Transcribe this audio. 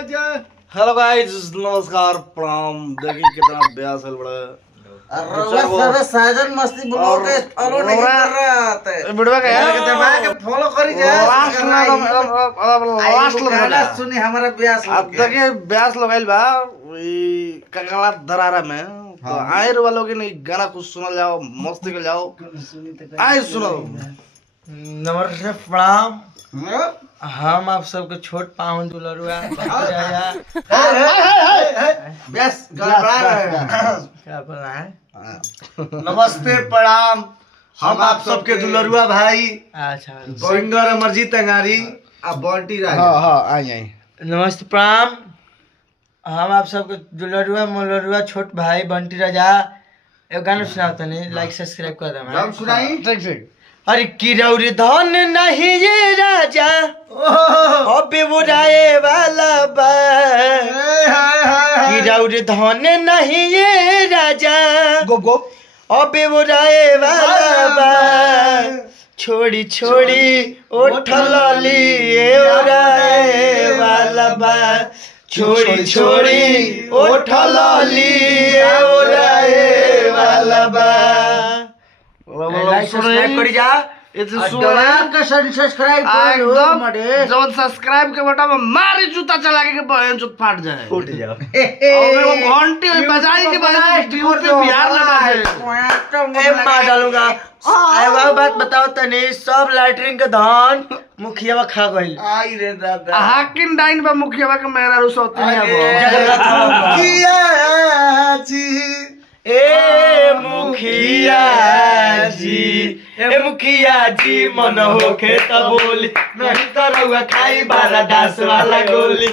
Hello guys, नमस्कार, प्रणाम। देखिए कितना ब्यास है बड़ा। अरे साजन मस्ती ब्लॉग के फॉलो नहीं कर रहा है वीडियो का यार दबा के फॉलो करी जा लास्ट में गाना सुनी हमारा ब्यास अब देखिए ब्यास लगाइल बा ई ककला दरारा में तो आए रे वालों के नहीं गाना कुछ सुनल जाओ, मस्ती कर जाओ। आए सुनो। नमस्कार प्रणाम। हम आप सबके छोट पाहुन दुलरुआ ब्यास गड़बड़ा रहे क्या बोलना है। नमस्ते प्रणाम। हम आप सबके दुलरुआ भाई अच्छा सिंगर अमरजीत अंगारी अब बंटी राजा। हां आई नमस्ते प्रणाम। हम आप सबके दुलरुआ मोलरुआ छोट भाई बंटी राजा एक गाना सुनाओ तनी लाइक सब्सक्राइब कर देना। हम सुनाई ठीक ठीक। अरे किरौरी धन नहीं ये राजा अबे बुराए वाला बा किरौरी धन नहीं ये राजा गोप गोप अबे बुराए वाला बा छोड़ी छोड़ी उठल लिए ओराए वाला बा छोड़ी छोड़ी उठल लिए ओराए वाला बा। सब्सक्राइब करी जा सब्सक्राइब एकदम जब सब्सक्राइब के बटन में मारी जूता चला के बहन चुत फाट जाए फूट जाओ और वो घंटी बजाई के बजाय यूपी बिहार में बाजे ए मार डालूंगा। एगो बात बताओ तनी सब लैटरिन के धान मुखियावा खा गइल। आई रे दादा हाकिम डाइन बा मुखियावा के मेरा रुसौती नहीं अब जगन्नाथ मुखिया जी ए मुखिया जी मन होखे त बोली नहीं तो रउआ खाई बारा दास वाला गोली।